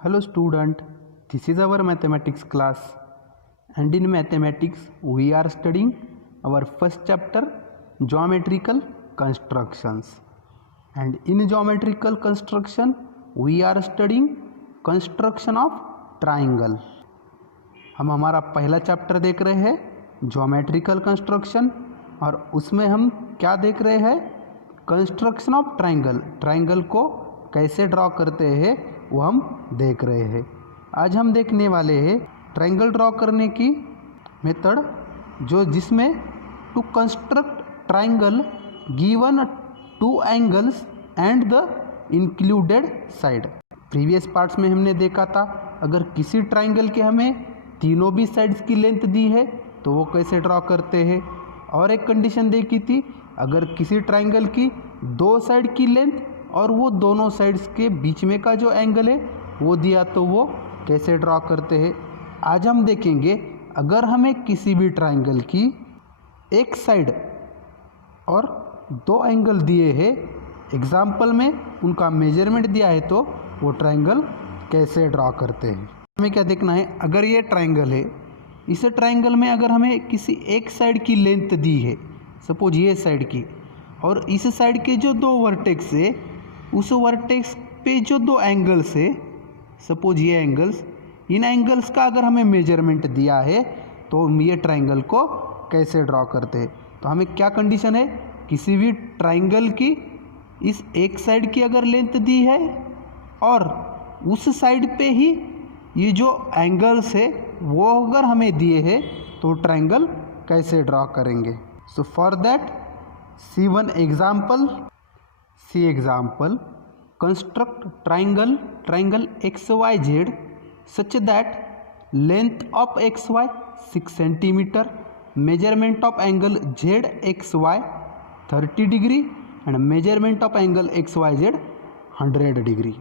Hello student, this is our mathematics class, and in mathematics we are studying our first chapter, geometrical constructions. And in geometrical construction we are studying construction of triangle. हम हमारा पहला chapter देख रहे हैं geometrical construction, और उसमें हम क्या देख रहे हैं, कंस्ट्रक्शन ऑफ ट्राइंगल। ट्राइंगल को कैसे ड्रॉ करते हैं वो हम देख रहे हैं। आज हम देखने वाले हैं ट्राइंगल ड्रॉ करने की मेथड, जिसमें to construct triangle given two angles and the included side. Previous parts में हमने देखा था अगर किसी ट्राइंगल के हमें तीनों भी साइड्स की लेंथ दी है तो वो कैसे ड्रॉ करते हैं, और एक कंडीशन देखी थी अगर किसी ट्राइंगल की दो साइड की लेंथ और वो दोनों साइड्स के बीच में का जो एंगल है वो दिया तो वो कैसे ड्रॉ करते हैं। आज हम देखेंगे अगर हमें किसी भी ट्राइंगल की एक साइड और दो एंगल दिए हैं, एग्जाम्पल में उनका मेजरमेंट दिया है, तो वो ट्राइंगल कैसे ड्रॉ करते हैं। हमें क्या देखना है, अगर ये ट्राइंगल है, इस ट्राइंगल में अगर हमें किसी एक साइड की लेंथ दी है, सपोज ये साइड की, और इस साइड के जो दो वर्टेक्स है उस वर्टेक्स पे जो दो एंगल्स है, सपोज ये एंगल्स, इन एंगल्स का अगर हमें मेजरमेंट दिया है तो हम ये ट्राइंगल को कैसे ड्रॉ करते हैं। तो हमें क्या कंडीशन है, किसी भी ट्राइंगल की इस एक साइड की अगर लेंथ दी है और उस साइड पे ही ये जो एंगल्स है वो अगर हमें दिए हैं तो ट्राइंगल कैसे ड्रॉ करेंगे। So for that see one example, see example, construct triangle X Y Z such that length of X Y 6 centimetre, measurement of angle Z X Y 30 degree and measurement of angle X Y Z 100 degree.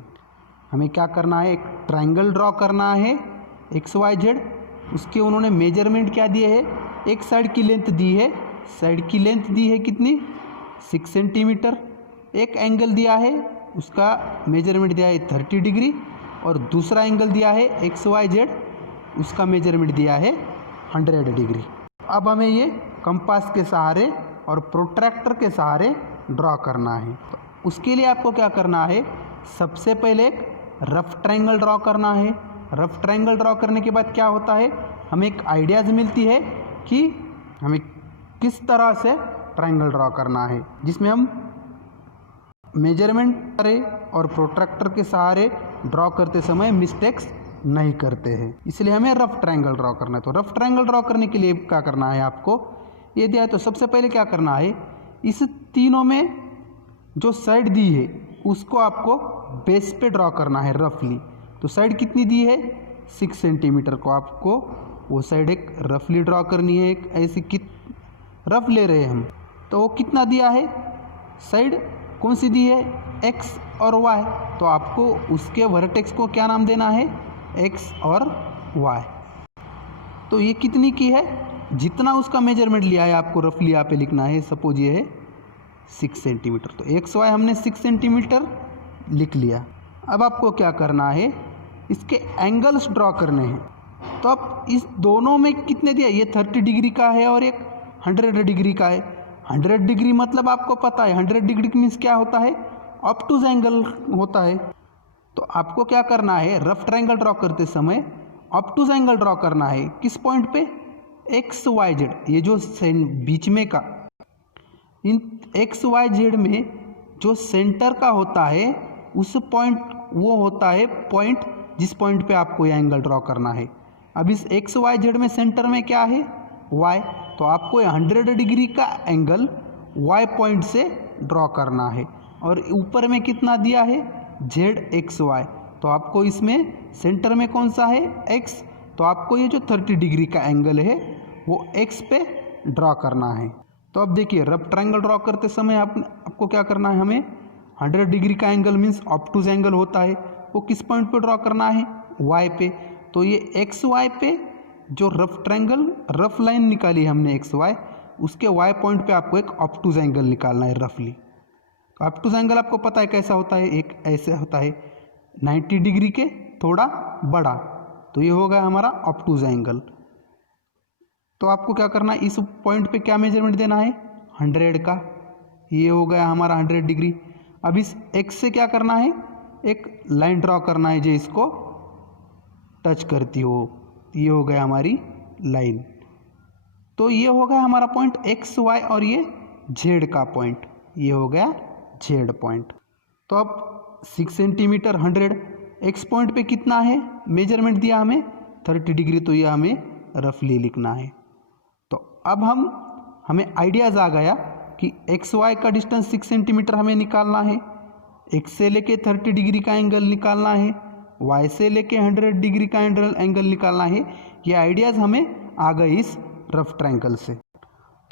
हमें क्या करना है, एक triangle draw करना है x Y Z, उसके उन्होंने measurement क्या दिए है, एक साइड की लेंथ दी है, साइड की लेंथ दी है कितनी 6 सेंटीमीटर, एक एंगल दिया है उसका मेजरमेंट दिया है 30 डिग्री, और दूसरा एंगल दिया है एक्स वाई जेड, उसका मेजरमेंट दिया है 100 डिग्री। अब हमें ये कंपास के सहारे और प्रोट्रैक्टर के सहारे ड्रॉ करना है। तो उसके लिए आपको क्या करना है, सबसे पहले एक रफ ट्राइंगल ड्रॉ करना है। रफ ट्राइंगल ड्रॉ करने के बाद क्या होता है, हमें एक आइडियाज़ मिलती है कि हमें किस तरह से ट्राइंगल ड्रॉ करना है, जिसमें हम मेजरमेंट करें और प्रोट्रैक्टर के सहारे ड्रॉ करते समय मिस्टेक्स नहीं करते हैं, इसलिए हमें रफ ट्राइंगल ड्रॉ करना है। तो रफ ट्राइंगल ड्रॉ करने के लिए क्या करना है, आपको ये दिया है तो सबसे पहले क्या करना है, इस तीनों में जो साइड दी है उसको आपको बेस पे ड्रॉ करना है रफली। तो साइड कितनी दी है 6 सेंटीमीटर को आपको वो साइड एक रफली ड्रॉ करनी है, एक ऐसी रफ ले रहे हैं हम, तो वो कितना दिया है, साइड कौन सी दी है x और y, तो आपको उसके वर्टेक्स को क्या नाम देना है, x और y। तो ये कितनी की है, जितना उसका मेजरमेंट लिया है आपको रफली यहाँ पे लिखना है, सपोज ये है 6 सेंटीमीटर, तो एक्स वाई हमने 6 सेंटीमीटर लिख लिया। अब आपको क्या करना है, इसके एंगल्स ड्रॉ करने हैं। तो अब इस दोनों में कितने दिया, ये 30 डिग्री का है और एक 100 डिग्री का है। 100 डिग्री मतलब आपको पता है 100 डिग्री मीन्स क्या होता है, ऑब्टूज एंगल होता है। तो आपको क्या करना है, रफ ट्राइंगल ड्रॉ करते समय ऑब्टूज एंगल ड्रॉ करना है। किस पॉइंट पे, एक्स वाई जेड, ये जो बीच में का, इन एक्स वाई जेड में जो सेंटर का होता है उस पॉइंट, वो होता है पॉइंट जिस पॉइंट पे आपको ये एंगल ड्रॉ करना है। अब इस एक्स वाई जेड में सेंटर में क्या है, वाई, तो आपको 100 डिग्री का एंगल वाई पॉइंट से ड्रॉ करना है, और ऊपर में कितना दिया है जेड एक्स वाई, तो आपको इसमें सेंटर में कौन सा है एक्स, तो आपको ये जो 30 डिग्री का एंगल है वो एक्स पे ड्रॉ करना है। तो अब देखिए रफ ट्राइंगल ड्रॉ करते समय आपको क्या करना है, हमें 100 डिग्री का एंगल मीन्स ऑब्टूज एंगल होता है, वो किस पॉइंट पे ड्रॉ करना है, वाई पे। तो ये एक्स वाई पे जो रफ ट्राइंगल रफ लाइन निकाली हमने एक्स वाई, उसके वाई पॉइंट पे आपको एक ऑब्टूज एंगल निकालना है रफली। तो ऑब्टूज एंगल आपको पता है कैसा होता है, एक ऐसे होता है 90 डिग्री के थोड़ा बड़ा, तो ये होगा हमारा ऑब्टूज एंगल। तो आपको क्या करना है, इस पॉइंट पे क्या मेजरमेंट देना है, 100 का, ये हो गया हमारा 100 डिग्री। अब इस x से क्या करना है, एक लाइन ड्रॉ करना है जो इसको टच करती हो, ये हो गया हमारी लाइन। तो ये हो गया हमारा पॉइंट x y और ये z का पॉइंट, ये हो गया z पॉइंट। तो अब 6 सेंटीमीटर 100, x पॉइंट पे कितना है मेजरमेंट दिया हमें 30 डिग्री, तो ये हमें रफली लिखना है। तो अब हमें आइडियाज़ आ गया कि एक्स वाई का डिस्टेंस 6 सेंटीमीटर हमें निकालना है, एक्स से लेके 30 डिग्री का एंगल निकालना है, वाई से लेके 100 डिग्री का एंगल निकालना है। ये आइडियाज़ हमें आ गए इस रफ ट्रायंगल से।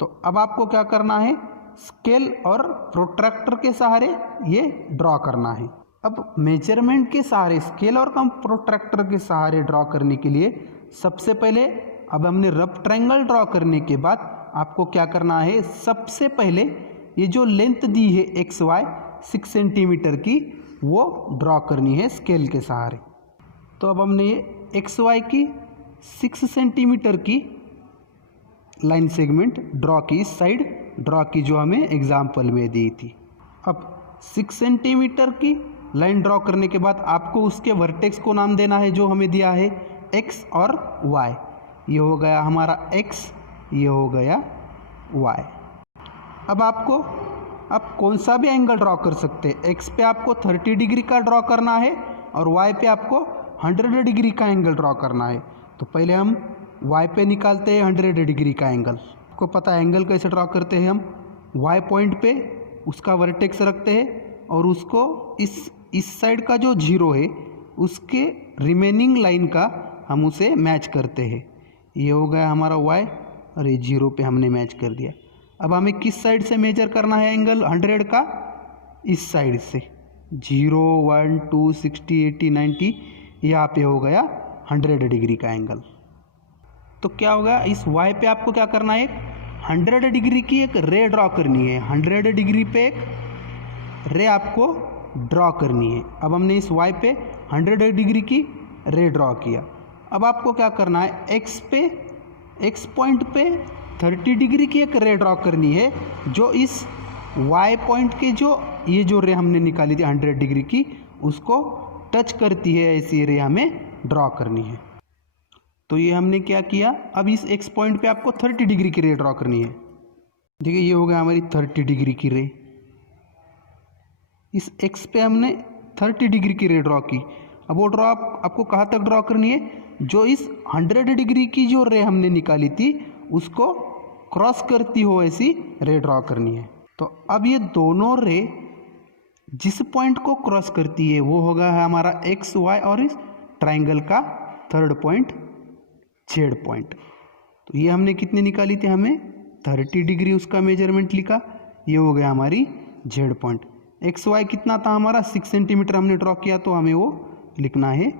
तो अब आपको क्या करना है, स्केल और प्रोट्रैक्टर के सहारे ये ड्रॉ करना है। अब मेजरमेंट के सहारे, स्केल और प्रोट्रैक्टर के सहारे ड्रॉ करने के लिए सबसे पहले, अब हमने रफ ट्रायंगल ड्रॉ करने के बाद आपको क्या करना है, सबसे पहले ये जो लेंथ दी है एक्स वाई 6 सेंटीमीटर की, वो ड्रॉ करनी है स्केल के सहारे। तो अब हमने ये एक्स वाई की 6 सेंटीमीटर की लाइन सेगमेंट ड्रॉ की, इस साइड ड्रॉ की जो हमें एग्जाम्पल में दी थी। अब 6 सेंटीमीटर की लाइन ड्रॉ करने के बाद आपको उसके वर्टेक्स को नाम देना है जो हमें दिया है x और y। ये हो गया हमारा x, ये हो गया y। अब आपको कौन सा भी एंगल ड्रॉ कर सकते हैं। x पे आपको 30 डिग्री का ड्रॉ करना है और y पे आपको 100 डिग्री का एंगल ड्रॉ करना है। तो पहले हम y पे निकालते हैं 100 डिग्री का एंगल। आपको पता है एंगल कैसे ड्रॉ करते हैं, हम y पॉइंट पे उसका वर्टेक्स रखते हैं और उसको इस साइड का जो जीरो है उसके रिमेनिंग लाइन का हम उसे मैच करते हैं। ये हो गया हमारा y और ये जीरो पे हमने मैच कर दिया। अब हमें किस साइड से मेजर करना है एंगल 100 का, इस साइड से 0 1 2 60 80 90, यहाँ पे हो गया 100 डिग्री का एंगल। तो क्या होगा, इस y पे आपको क्या करना है, 100 डिग्री की एक रे ड्रॉ करनी है। 100 डिग्री पे एक रे आपको ड्रॉ करनी है। अब हमने इस y पे 100 डिग्री की रे ड्रॉ किया। अब आपको क्या करना है, x पॉइंट पे 30 डिग्री की एक रे ड्रॉ करनी है जो इस y पॉइंट के ये जो रे हमने निकाली थी 100 डिग्री की, उसको टच करती है, ऐसी रे हमें ड्रॉ करनी है। तो ये हमने क्या किया, अब इस x पॉइंट पे आपको 30 डिग्री की रे ड्रॉ करनी है। देखिए ये हो गया हमारी 30 डिग्री की रे। इस x पे हमने 30 डिग्री की रे ड्रॉ की। अब वो ड्रॉ आपको कहाँ तक ड्रॉ करनी है, जो इस 100 डिग्री की जो रे हमने निकाली थी उसको क्रॉस करती हो ऐसी रे ड्रॉ करनी है। तो अब ये दोनों रे जिस पॉइंट को क्रॉस करती है वो होगा हमारा एक्स वाई और इस ट्राइंगल का थर्ड पॉइंट z पॉइंट। तो ये हमने कितनी निकाली थी, हमें 30 डिग्री उसका मेजरमेंट लिखा, ये हो गया हमारी z पॉइंट। एक्स वाई कितना था हमारा 6 सेंटीमीटर हमने ड्रॉ किया, तो हमें वो लिखना है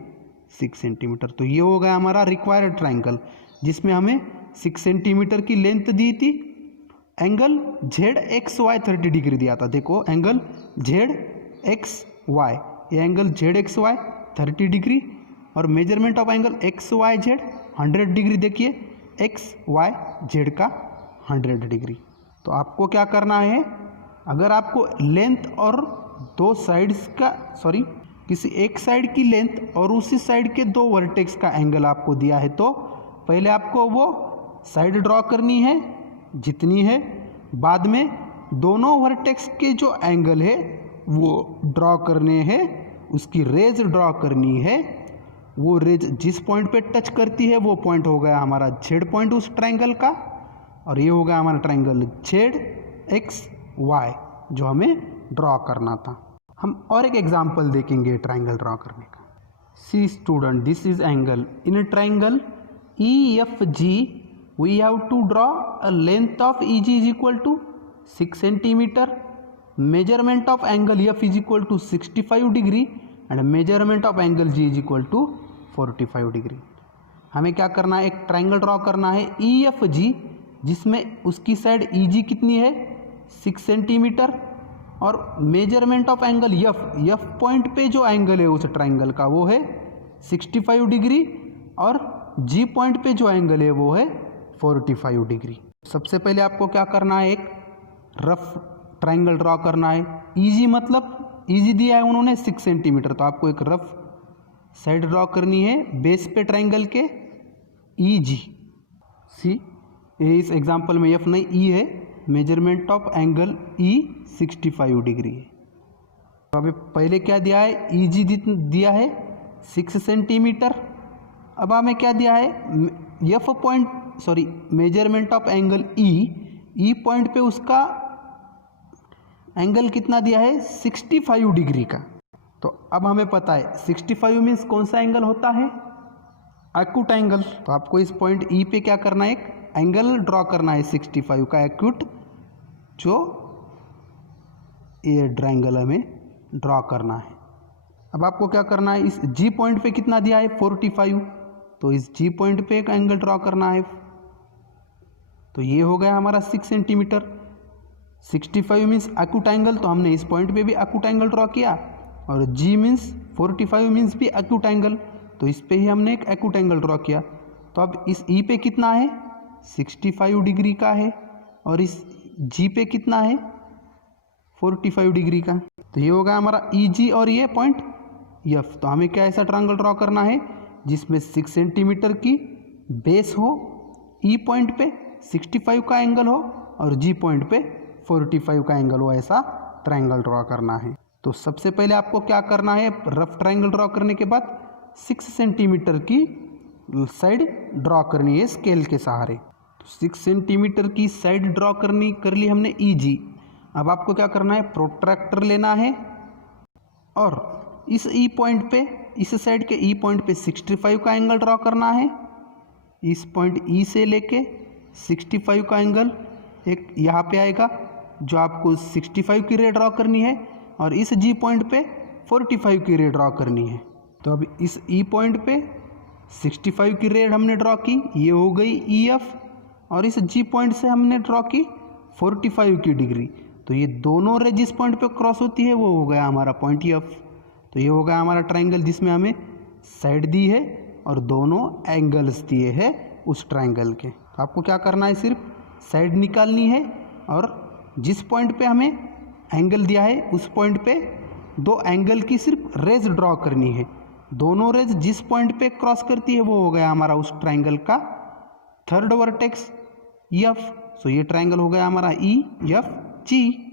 6 सेंटीमीटर। तो ये हो गया हमारा रिक्वायर्ड ट्राइंगल जिसमें हमें 6 सेंटीमीटर की लेंथ दी थी, angle Z X Y 30 degree दिया था। देखो एंगल जेड एक्स वाई, ये angle Z X Y 30 degree और measurement of angle X Y Z 100 degree. देखिए एक्स वाई जेड का 100 डिग्री। तो आपको क्या करना है, अगर आपको लेंथ और दो साइड्स का किसी एक साइड की लेंथ और उसी साइड के दो वर्टेक्स का एंगल आपको दिया है, तो पहले आपको वो साइड ड्रॉ करनी है जितनी है, बाद में दोनों वर्टेक्स के जो एंगल है वो ड्रॉ करने हैं, उसकी रेज ड्रॉ करनी है। वो रेज जिस पॉइंट पे टच करती है वो पॉइंट हो गया हमारा जेड पॉइंट उस ट्रायंगल का, और ये हो गया हमारा ट्रायंगल जेड एक्स वाई जो हमें ड्रॉ करना था। हम और एक एग्जांपल देखेंगे ट्रायंगल ड्रॉ करने का। See student, this is angle in a triangle EFG we have to draw a length of EG is equal to 6 centimeter, measurement of angle F is equal to 65 degree and measurement of angle G is equal to 45 degree। हमें क्या करना है, एक triangle draw करना है EFG जिसमें उसकी side EG कितनी है 6 सेंटीमीटर और measurement of angle F point पे जो एंगल है उस ट्रायंगल का वो है 65 डिग्री और जी पॉइंट पे जो एंगल है वो है 45 डिग्री। सबसे पहले आपको क्या करना है, एक रफ ट्रायंगल ड्रॉ करना है। ईजी मतलब ईजी दिया है उन्होंने 6 सेंटीमीटर, तो आपको एक रफ साइड ड्रॉ करनी है बेस पे ट्रायंगल के ईजी। सी इस एग्जांपल में एफ नहीं ई है, measurement of angle E 65 degree है। तो अभी पहले क्या दिया है, ईजी दिया है 6 सेंटीमीटर। अब हमें क्या दिया है, F point sorry measurement of angle E point पे उसका एंगल कितना दिया है 65 डिग्री का। तो अब हमें पता है 65 मीन्स कौन सा एंगल होता है, एक्यूट एंगल। तो आपको इस पॉइंट ई पे क्या करना है, एक एंगल ड्रॉ करना है 65 का एक्यूट, जो ये ट्रायंगल हमें ड्रॉ करना है। अब आपको क्या करना है, इस जी पॉइंट पे कितना दिया है 45, तो इस जी पॉइंट पे एक एंगल ड्रॉ करना है। तो ये हो गया हमारा 6 सेंटीमीटर। 65 मीन्स एक्यूट एंगल, तो हमने इस पॉइंट पे भी एक्यूट एंगल ड्रॉ किया, और जी मीन्स 45 मीन्स भी एक्यूट एंगल, तो इस पे ही हमने एक एक्यूट एंगल ड्रॉ किया। तो अब इस ई पे कितना है 65 डिग्री का है, और इस जी पे कितना है 45 डिग्री का। तो ये होगा हमारा ई जी और ये पॉइंट एफ। तो हमें क्या ऐसा ट्रायंगल ड्रॉ करना है जिसमें 6 सेंटीमीटर की बेस हो, ई पॉइंट पे 65 का एंगल हो और जी पॉइंट पे 45 का एंगल हो, ऐसा ट्रायंगल ड्रॉ करना है। तो सबसे पहले आपको क्या करना है, रफ ट्रायंगल ड्रॉ करने के बाद 6 सेंटीमीटर की साइड ड्रॉ करनी है स्केल के सहारे। तो 6 सेंटीमीटर की साइड ड्रॉ कर ली हमने ई जी। अब आपको क्या करना है, प्रोट्रैक्टर लेना है और इस ई पॉइंट पे, इस साइड के ई पॉइंट पे 65 का एंगल ड्रॉ करना है। इस पॉइंट ई से लेके 65 का एंगल एक यहाँ पे आएगा, जो आपको 65 की रे ड्रॉ करनी है, और इस जी पॉइंट पे 45 की रे ड्रॉ करनी है। तो अब इस ई पॉइंट पे 65 की रे हमने ड्रॉ की, ये हो गई ई एफ, और इस जी पॉइंट से हमने ड्रॉ की 45 की डिग्री। तो ये दोनों रे जिस पॉइंट पे क्रॉस होती है वो हो गया हमारा पॉइंट एफ। तो ये हो गया हमारा ट्रायंगल जिसमें हमें साइड दी है और दोनों एंगल्स दिए हैं उस ट्रायंगल के। तो आपको क्या करना है, सिर्फ साइड निकालनी है, और जिस पॉइंट पे हमें एंगल दिया है उस पॉइंट पे दो एंगल की सिर्फ रेज ड्रॉ करनी है। दोनों रेज जिस पॉइंट पे क्रॉस करती है वो हो गया हमारा उस ट्रायंगल का थर्ड वर्टेक्स एफ। सो ये ट्रायंगल हो गया हमारा ई एफ जी।